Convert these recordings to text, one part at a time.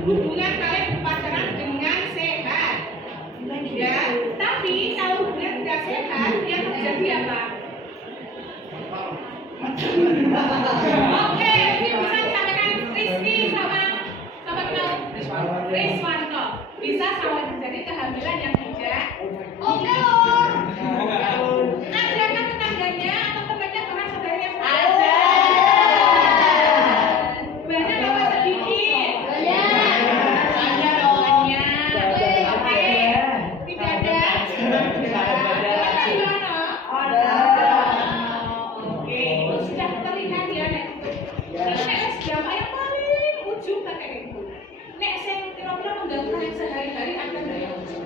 hubungan kalian berpacaran dengan sehat, ya. Tapi kalau hubungan tidak sehat, yang terjadi apa? Oke, ini bisa disampaikan Rizky sama kenal Riswanto. Bisa sama terjadi kehamilan yang tidak. Oke loh. Adakah tetangganya atau temannya pernah saudaranya yang ada? Banyak apa sedikit? Banyak dong. Oke, tidak ada. Oke, sudah terlihat ya nek. Nek siapa yang paling ujung tak kayak gitu. Nek saya kira-kira mengganggu yang sehari-hari akan dari ujung.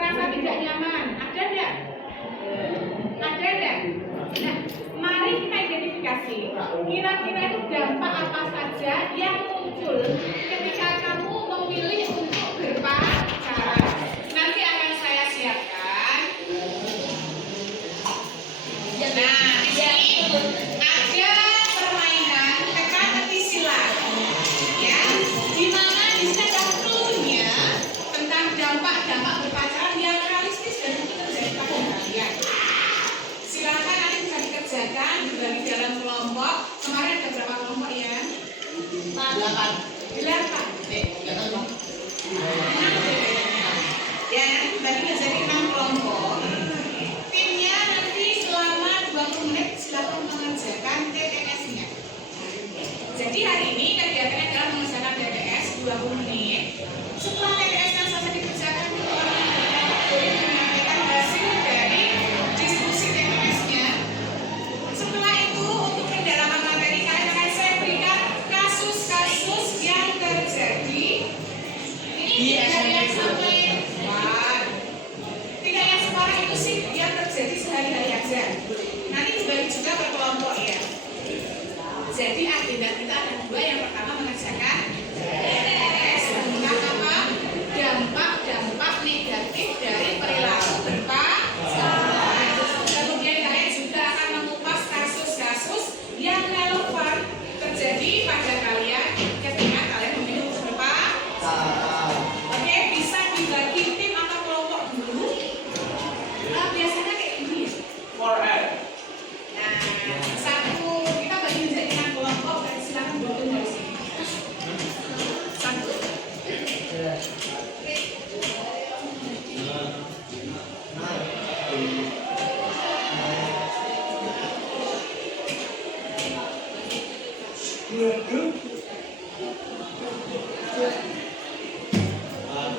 Rasa tidak nyaman, ada enggak? Ada enggak? Nah, mari kita identifikasi. Kira-kira itu dampak apa saja yang muncul ketika kamu memilih untuk berpacaran. Nanti akan saya siapkan. Nah, di sini ada permainan teka-teki silat, ya, di mana di sini ada clue-nya tentang dampak-dampak berpacaran yang realistis dan mungkin terjadi pada kalian. Silakan nanti bisa dikerjakan dibagi dalam kelompok. Kemarin ada berapa kelompok ya? 8. Ya, nanti dibagi menjadi 6 kelompok. Timnya nanti selama 20 menit silakan mengerjakan TTS-nya. Jadi hari ini kegiatannya adalah mengerjakan TTS 20 menit. Setelah TTS yang selesai dikerjakan, orang boleh menyampaikan hasil dari diskusi TTS-nya. Setelah itu untuk pendalaman materi kalian akan saya berikan kasus-kasus kita ada dua. Yang pertama mengerjakan TTS tentang apa? Dampak negatif dari perilaku berpacaran. Kemudian kalian juga akan mengupas kasus-kasus yang relevan terjadi pada kalian ketika kalian memilih berpacaran. Oke, bisa dibagi tim atau kelompok dulu. Biasanya kayak gini ya. Nah, satu kita bagi menjadi 6 kelompok dan silakan bergabung dari sini. Satu.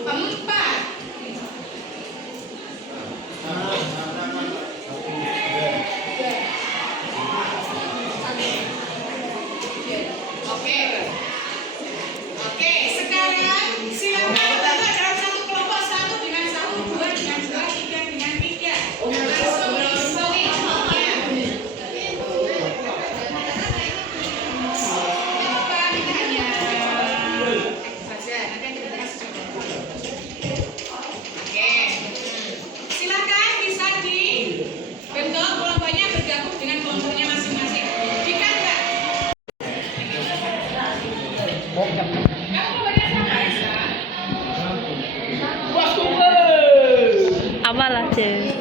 Empat. Oke, sekarang silakan Bapak dalam satu kelompok, satu dengan satu, dua dengan dua, tiga dengan tiga. Langsung disolid kelompoknya. Apa pilihannya? Saja, nanti kita kasih contoh. Oke, silakan bisa dibentuk kelompoknya bergabung dengan kelompoknya masing-masing. Jika enggak, Apalah cek.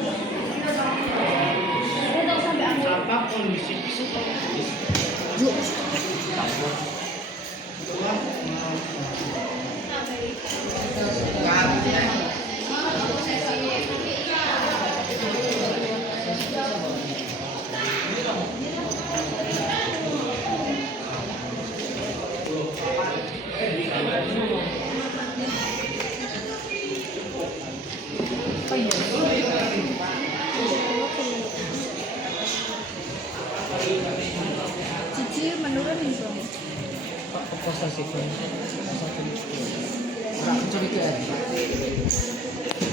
Cici menurun nih suami.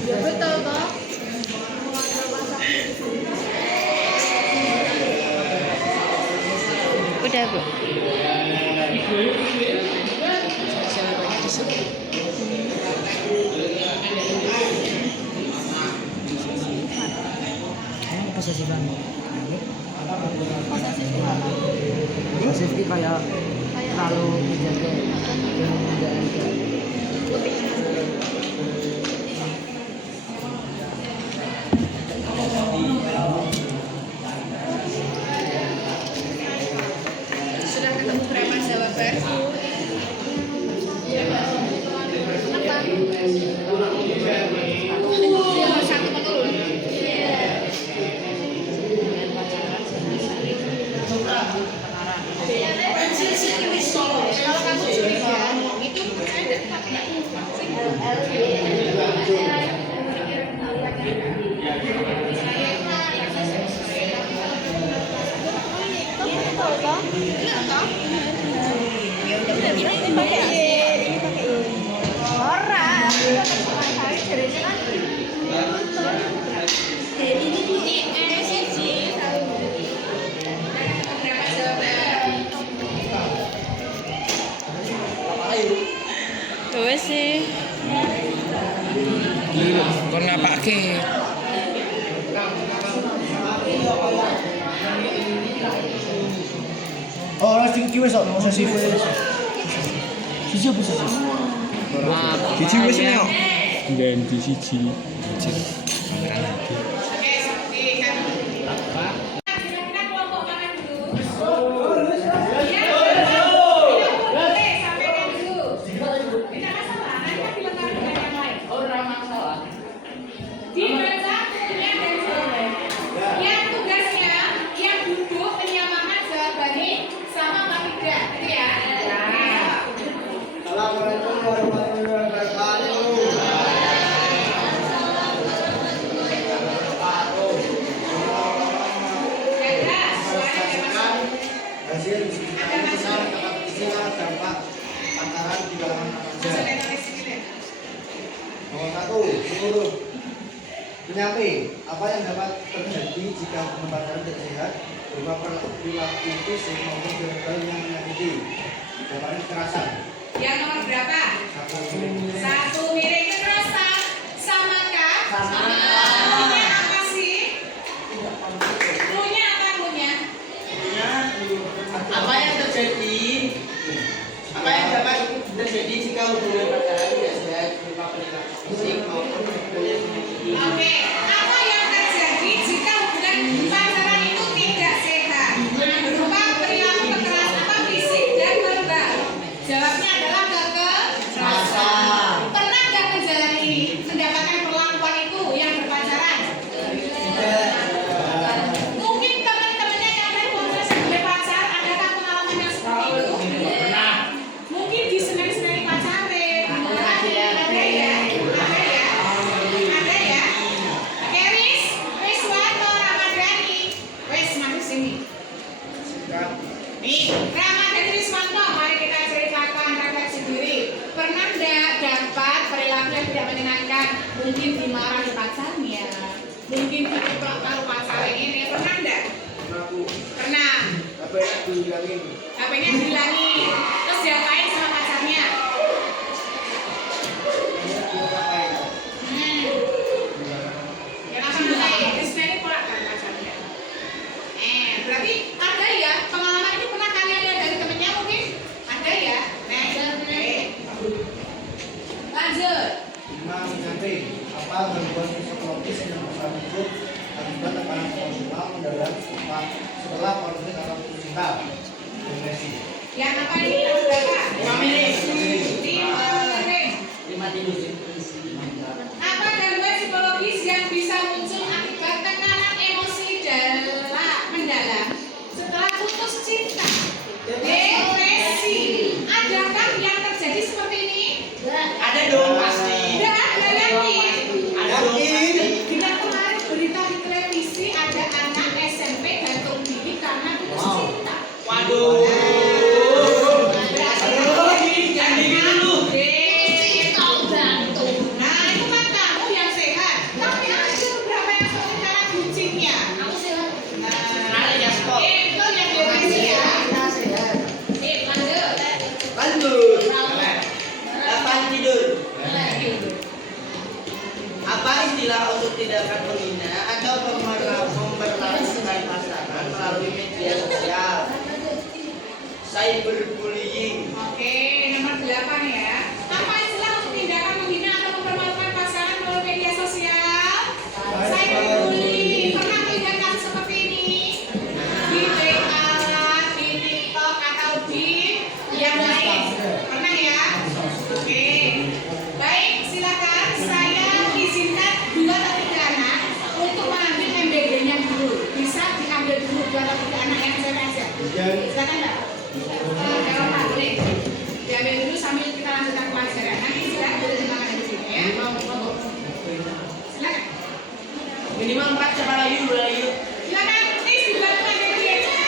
Ya betul toh. Udah bu. Posesifan posesif kayak terlalu menjaga dan menjaga. sudah ketemu berapa jawaban? Apa? Satu menurun. Kalau kamu curiga, itu ada Wes sih. Kon ngapake? Oh, ora iki wis kok posesif. Siji apa siji? Siji wis nek kok. Ganti siji. kira-kira kelompok mana dulu? Boleh sampaikan dulu. Tidak masalah, nanti dilengkapi dengan yang lain. Dibaca punya dan jawaban. Yang tugasnya, yang duduk menyamakan jawabannya sama apa tidak, gitu ya. Assalamualaikum warahmatullahi wabarakatuh. Ada suara yang masuk. Hasil istilah dampak pacaran di dalam Masuk remaja. dari sini deh. Nomor 1, menurut penyamping, apa yang dapat terjadi jika hubungan pacaran tidak sehat? berupa perilaku fisik maupun verbal yang menyakiti. Jawabannya kekerasan. Yang nomor berapa? Satu. 1 miring. Terus samakah? Sama. Cluenya apa sih? Cluenya apa cluenya? Apa yang terjadi? Apa yang dapat terjadi jika hubungan pacaran tidak sehat berupa perilaku fisik maupun verbal yang menyakiti? Oke, apa yang terjadi jika hubungan pacaran itu tidak sehat? Berupa perilaku kekerasan apa fisik dan verbal? Jawabnya adalah kekerasan. Pernah nggak menjalani ini? Mendapatkan perlakuan itu yang berpacaran? Mungkin teman-temannya yang ada proses sebagai pacar, adakah pengalaman yang seperti itu? Pernah. Mungkin disenang-senangi pacaran, ada ya, ada ya. Oke, Riswanto Ramadhani, masuk sini. Nih, Ramadhani Riswanto, mari kita ceritakan refleksi diri. Pernah nggak dapat perilaku yang tidak menyenangkan? Mungkin dimarahi pacarnya, mungkin dikeplak kalau pacarnya ini. Pernah nggak? Pernah. Apa yang dibilangin? HP-nya dihilangin. Terus diapain sama pacarnya? Ya ngapain? Disney pula kan pacarnya. Berarti ada ya pengalaman ini pernah kalian lihat dari temennya mungkin? Ada ya? Lanjut. 5. Menyamping. Apa gangguan psikologis yang bisa muncul akibat tekanan emosional mendalam setelah konflik atau putus cinta? Depresi. Yang apa ini? Yang berapa? 5 menit. 5 menit. 5 tidur. Apa gangguan psikologis yang bisa muncul akibat tekanan emosi mendalam setelah putus cinta? Depresi. Adakah yang terjadi seperti ini? Ada dong pasti. Tidak ada yakin. Ada dong pasti. Bila kemarin berita di televisi ada anak SMP gantung diri karena putus cinta. Waduh. Jangan diri dulu. Nah itu kan kamu yang sehat. Tapi ada beberapa yang seperti cara bucinnya. Ada yang sport. Itu yang depresi ya. Lanjut. Lanjut. 8 tidur. Apa istilah untuk tindakan menghina atau memperlakukan pasangan melalui media sosial? Cyberbullying. Oke, nomor 8 ya. Apa istilah untuk tindakan menghina atau mempermalukan pasangan melalui media sosial? Cyberbullying. Pernah melihat kasus seperti ini? Di WA, di TikTok atau di yang lain? Pernah ya? Oke. Baik, silakan saya izinkan 2 atau 3 anak untuk mengambil MBG-nya dulu. Bisa diambil dulu 2 atau 3 anak yang saya aja. Silakan Mbak. Kalau Pak boleh diambil dulu sambil kita lanjutkan pelajaran. Nanti silakan boleh dimakan di sini ya. Silakan. Minimal 4 siapa lagi dulu lagi. Silakan. Dibantu MBG aja.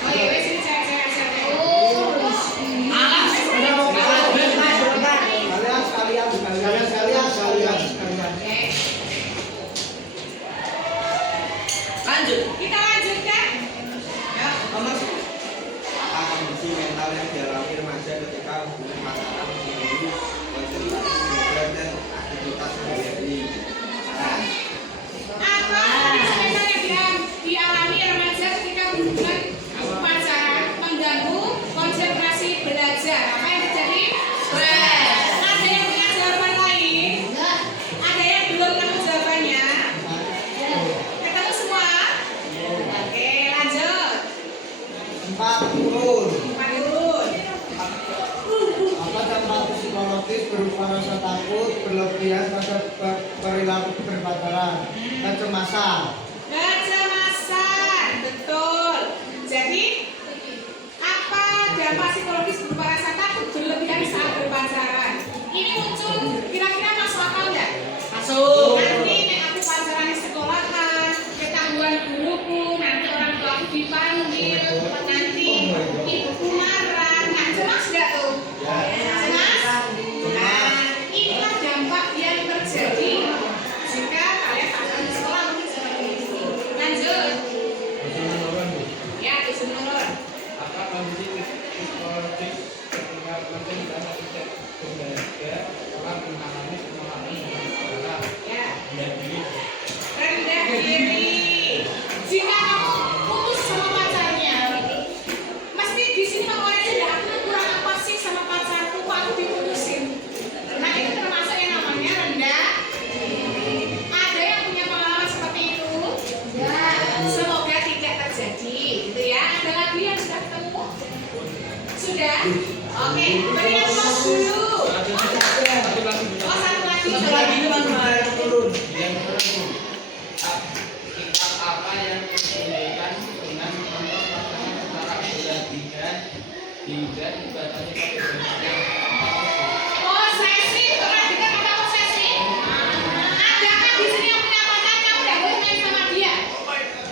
Oh iya, wes ini saya ajar. Alas. Sekalian. Oke. Lanjut. Kita lanjutkan. Ya. Nomor Apa kondisi mental yang dialami remaja ketika hubungan pacaran mengganggu konsentrasi belajar dan aktivitas sehari-hari? Apa kondisi yang dialami remaja ketika hubungan pacaran mengganggu konsentrasi belajar? Apa yang terjadi? Stres. Ada yang punya jawaban lain? Ada yang belum nemu jawabannya? Ketemu semua? Oke, lanjut. 4. Turun. Pak Dirun. Apa dampak psikologis berupa rasa takut berlebihan pada perilaku berpacaran, kecemasan. Kecemasan, betul. Jadi apa dampak psikologis berupa rasa takut berlebihan saat berpacaran? Ini muncul kira-kira masuk akal nggak? masuk. Nanti nek aku pacaran di sekolahan, ketahuan guruku, nanti orang tua aku dipanggil, nanti ibuku marah. Nah, jelas nggak tuh? Jelas? Nah, inilah dampak yang terjadi jika kalian pacaran di sekolah mungkin seperti ini. Lanjut. menurun. Apa kondisi psikologis ketika penting karena tidak berbahagia telah mengalami penolakan dengan saudara Ya. menjadi Rendah diri. Jika kamu putus sama pacarnya, mesti di sini ngomongnya tidak aku kurang apa sih sama pacarku, kok aku diputusin. Nah itu termasuk yang namanya rendah diri. Ada yang punya pengalaman seperti itu? Ya. Semoga tidak terjadi, gitu ya. Ada lagi yang sudah ketemu? Sudah? Oke, beri yang close dulu. Oh satu lagi. Satu lagi teman-teman turun. yang perlu sikap apa yang disesuaikan dengan contoh pasangan secara berlebihan hingga ibadahnya kebebasan Posesif, pernah dengar kata posesif? Adakah di sini yang punya pacar kamu tidak boleh main sama dia?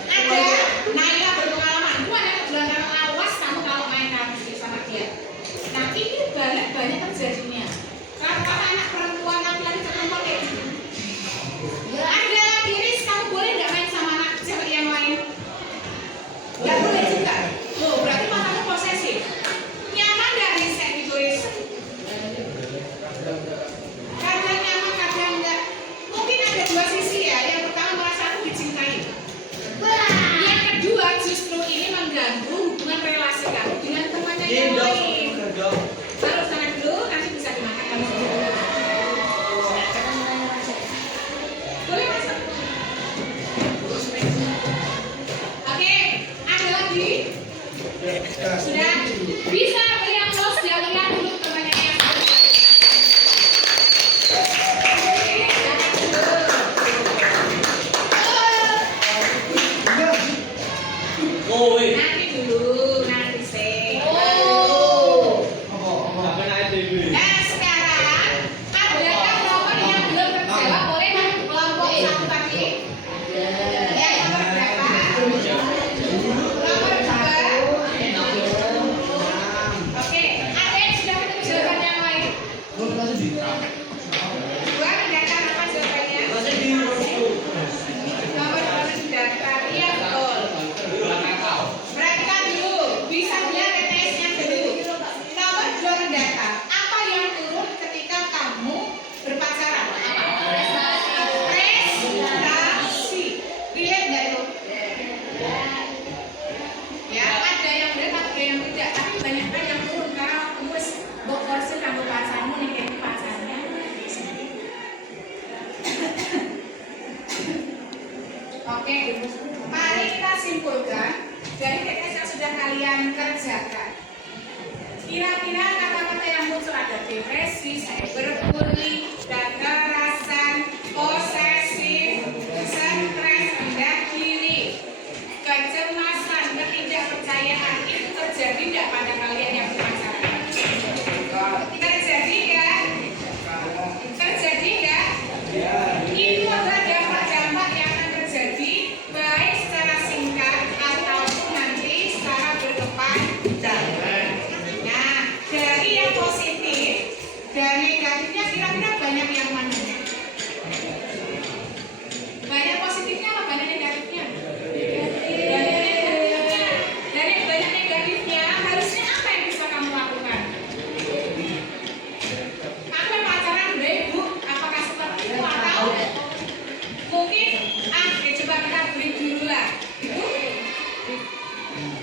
Ada? Naila berpengalaman. Gua ada kebetulan awas kamu kalau main sama dia. Nah ini banyak terjadinya. Rata-rata anak perempuan laki-laki perempuan kayak gitu. Ada lagi Riz, kamu boleh nggak main sama anak cewek yang lain? Nggak boleh juga. Loh, berarti matamu posesif. Nyaman nggak Riz kayak gitu Riz? Kadang nyaman, kadang enggak. Mungkin ada dua sisi ya. Yang pertama merasa aku dicintai. Yang kedua justru ini mengganggu hubungan relasi kamu dengan temannya yang lain. Harus sana dulu, nanti bisa dimakan kamu sendiri. Boleh masuk? Oke, ada lagi? Sudah? Bisa beri yang close, dia lihat dulu temannya yang nanti dulu, nanti sih. Nah sekarang adakah nomor yang belum terjawab oleh kelompok satu tadi? Yang nomor berapa? Nomor 2. Oke, ada yang sudah ketemu jawaban yang lain? Dua mendaftar apa jawabannya? Nomor 2 mendaftar, iya betul. Perhatikan dulu, bisa lihat TTS-nya dulu. Nomor 2 mendaftar. Apa yang turun ketika kamu berpacaran? Apa? Prestasi. Relate nggak itu? Ya, ada yang relate, ada yang tidak. Tapi banyak kan yang turun karena wes mbok porsi kanggo pacarmu nih kayak pacarnya. Oke, mari kita simpulkan dari TTS yang sudah kalian kerjakan. Kira-kira kata-kata yang muncul ada depresi, cyberbullying, kekerasan, posesif, stres, rendah diri, kecemasan, ketidakpercayaan. Itu terjadi tidak pada kalian yang berpacaran? Terjadi kan? Terjadi kan? Itu adalah dampak-dampak yang akan terjadi baik secara singkat ataupun nanti secara berkepanjangan. Nah, dari yang positif dan negatifnya kira-kira banyak yang mana? Banyak positifnya apa banyak negatifnya? Banyak negatifnya. Dari banyak negatifnya, harusnya apa yang bisa kamu lakukan? Aku pacaran udah ibu, apakah seperti itu atau mungkin coba kita beli dulu lah.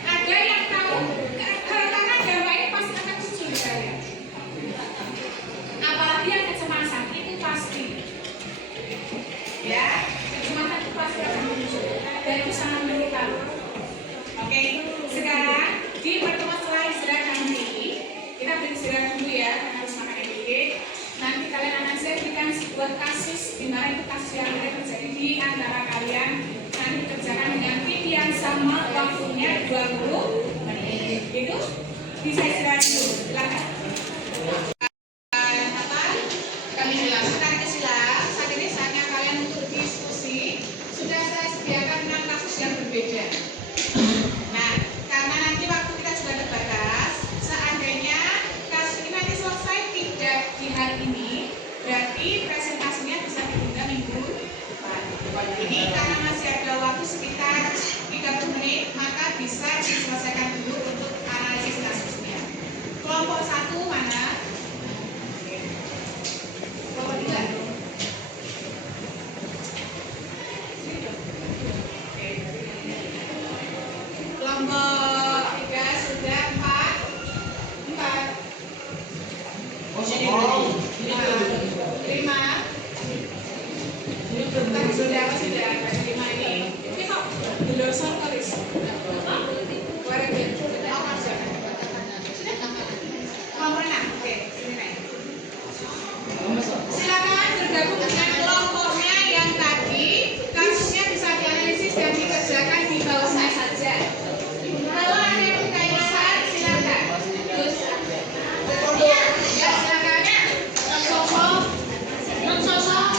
Ada yang tahu karena dampak ini pasti akan muncul di kalian. Apalagi yang kecemasan itu pasti. Ya, kecemasan itu pasti akan muncul dan itu sangat menyita. Oke, sekarang di pertemuan setelah istirahat nanti kita beristirahat dulu ya, karena harus makan yang dikit. Nanti kalian akan saya berikan sebuah kasus di mana itu kasus yang ada terjadi di antara kalian. Nanti dikerjakan dengan tim yang sama, waktunya 20 menit. Itu bisa istirahat dulu. Silakan. Kami jelaskan ke silang. Saat ini saatnya kalian untuk diskusi. Sudah saya sediakan dengan kasus yang berbeda. Nah, karena nanti waktu kita sudah terbatas, seandainya kasus ini nanti selesai tidak di hari ini, berarti presentasinya bisa ditunda minggu depan. Ini karena masih ada waktu sekitar 30 menit, maka bisa diselesaikan Kelompok 3 sudah 4. Oh, sini berarti. 5. Tadi sudah apa sudah? 5 ini. Ini kok belum sotoris. Kelompok 6. Oke, sini naik. Silakan bergabung dengan kelompoknya yang tadi. Kasusnya bisa dianalisis dan dikerjakan di bawah saya saja. Kalau ada yang punya besar, silakan. Terus, ya silakan. Sosok, non sosok.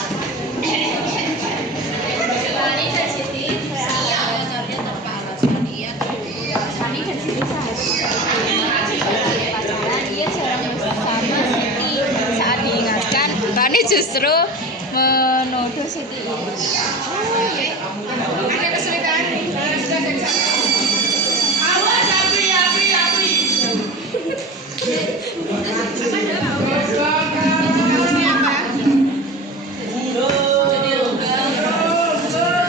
Saat diingatkan, Rani justru menuduh Siti. Ada kesulitan? Sudah saya bisa. Awas, apri. Kasusnya apa?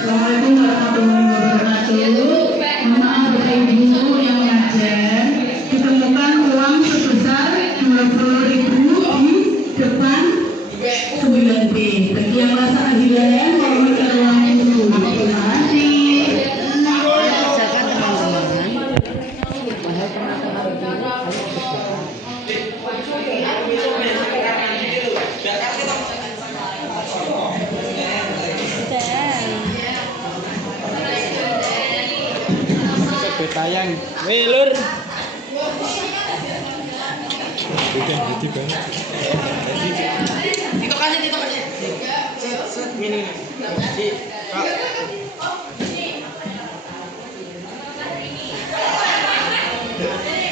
Assalamualaikum warahmatullahi wabarakatuh. Maaf Bapak Ibu yang ngajar, ditemukan uang sebesar 20.000 di depan 9B. Bagi yang merasa kehilangan, mohon minta uang itu. Terima kasih. Kerjakan teman-teman. Tayang. Weh, Lur. Udah gede banget. Itu kasih. Set, gini.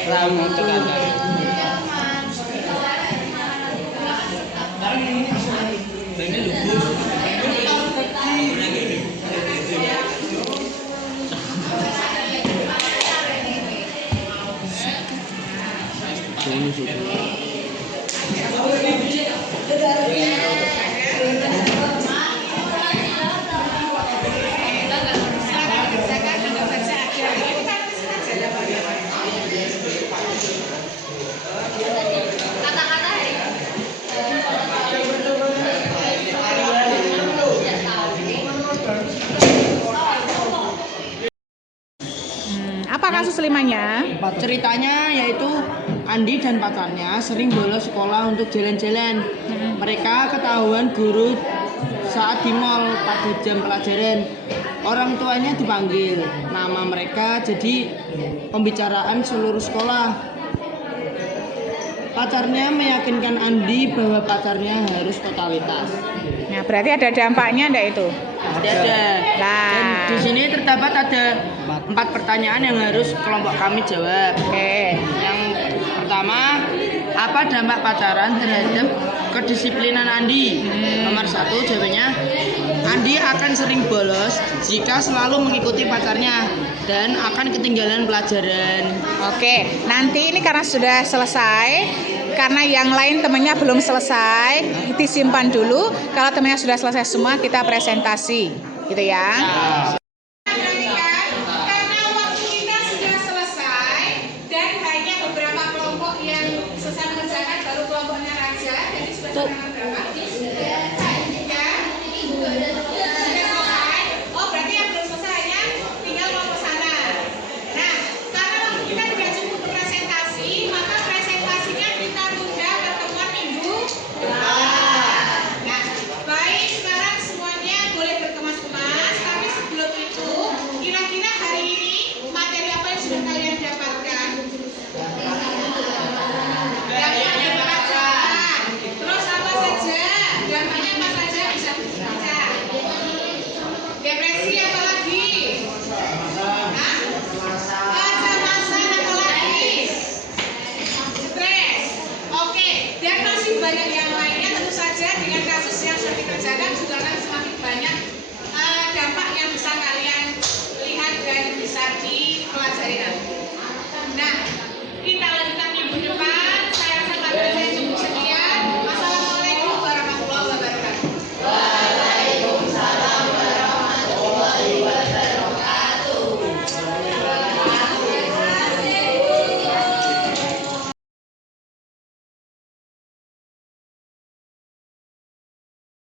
Ramu celana. Silakan kerjakan, anggap saja ada. Ini kan saja. Apa kasus limanya? Ceritanya yaitu Andi dan pacarnya sering bolos sekolah untuk jalan-jalan. Mereka ketahuan guru saat di mall pada jam pelajaran. Orang tuanya dipanggil. Nama mereka jadi pembicaraan seluruh sekolah. Pacarnya meyakinkan Andi bahwa pacarnya harus totalitas. Nah, berarti ada dampaknya enggak itu? Ada. Nah. Dan di sini terdapat ada 4 pertanyaan yang harus kelompok kami jawab. Oke. Yang pertama, apa dampak pacaran terhadap kedisiplinan Andi? Nomor 1 jawabannya, Andi akan sering bolos jika selalu mengikuti pacarnya dan akan ketinggalan pelajaran. Oke, nanti ini karena sudah selesai, karena yang lain temannya belum selesai, disimpan dulu. Kalau temannya sudah selesai semua, kita presentasi, gitu ya. Perhatikan, karena waktu kita sudah selesai dan hanya beberapa kelompok yang selesai mengerjakan baru kelompoknya Raja. Jadi sudah sampai berapa?